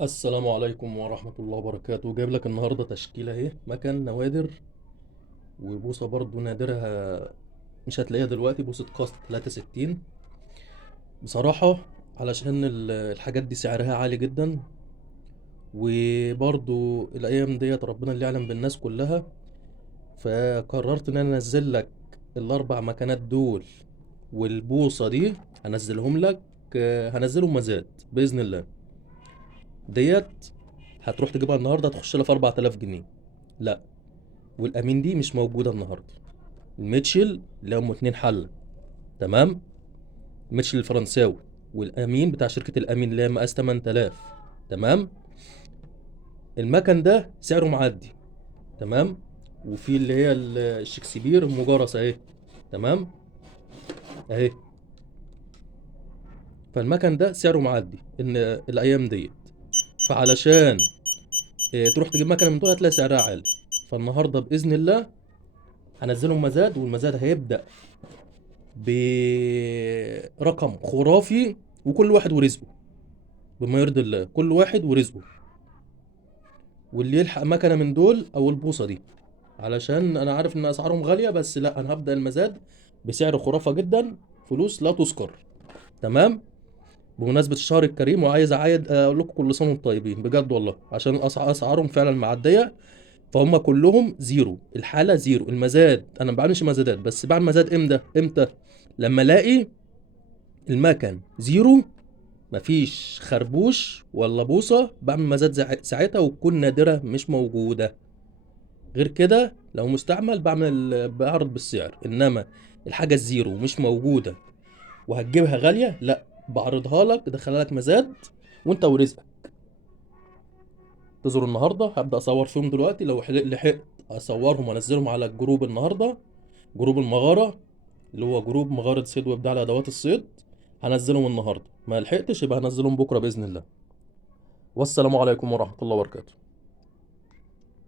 السلام عليكم ورحمة الله وبركاته. جايب لك النهاردة تشكيلة اهي، مكن نوادر وبوصة برضو نادرها، مش هتلاقيها دلوقتي. بوصة كاست 63 بصراحة، علشان الحاجات دي سعرها عالي جدا. وبرضو الأيام ديت ربنا اللي يعلم بالناس كلها، فقررت إن أنا أنزل لك الأربع مكانات دول والبوصة دي. هنزلهم لك، هنزلهم مزاد بإذن الله. ديت هتروح تجيبها النهاردة، هتخش لها في 4000 جنيه. لا، والامين دي مش موجوده النهارده. الميتشل اللي هم اتنين حله، تمام. الميتشل الفرنساوي والامين بتاع شركه الامين اللي هي مقاس 8000، تمام. المكن ده سعره معدي، تمام. وفي اللي هي الشكسبير المجرس اهي، تمام، اهي. فالمكن ده سعره معدي ان الايام ديت، فعلشان تروح تجيب مكنه من دول هتلاقي سعرها عالي. فالنهارده باذن الله هنزلهم مزاد، والمزاد هيبدا برقم خرافي، وكل واحد ورزقه، بما يرضي الله، كل واحد ورزقه. واللي يلحق مكنه من دول او البوصه دي، علشان انا عارف ان اسعارهم غاليه، بس لا، انا هبدا المزاد بسعر خرافه جدا، فلوس لا تذكر، تمام. بمناسبه الشهر الكريم، وعايز اعايد اقول لكم كل سنه وانتم طيبين بجد والله، عشان اسعارهم فعلا معديه. فهم كلهم زيرو، الحاله زيرو. المزاد انا ما بعملش مزادات، بس بعمل مزاد امتى؟ لما الاقي المكن زيرو، مفيش خربوش ولا بوصة، بعمل مزاد ساعتها، وتكون نادرة مش موجودة. غير كده لو مستعمل بعرض بالسعر، انما الحاجة الزيرو مش موجودة وهتجيبها غالية، لا، بعرضها لك، ادخلها لك مزاد، وانت ورزقك. تزور النهاردة هبدأ اصور فيهم دلوقتي، لو لحقت اصورهم وانزلهم على الجروب النهاردة، جروب المغارة، اللي هو جروب مغارة صيد وابداع لأدوات الصيد. هنزلهم النهاردة، ما لحقتش يبقى هنزلهم بكرة بإذن الله. والسلام عليكم ورحمة الله وبركاته.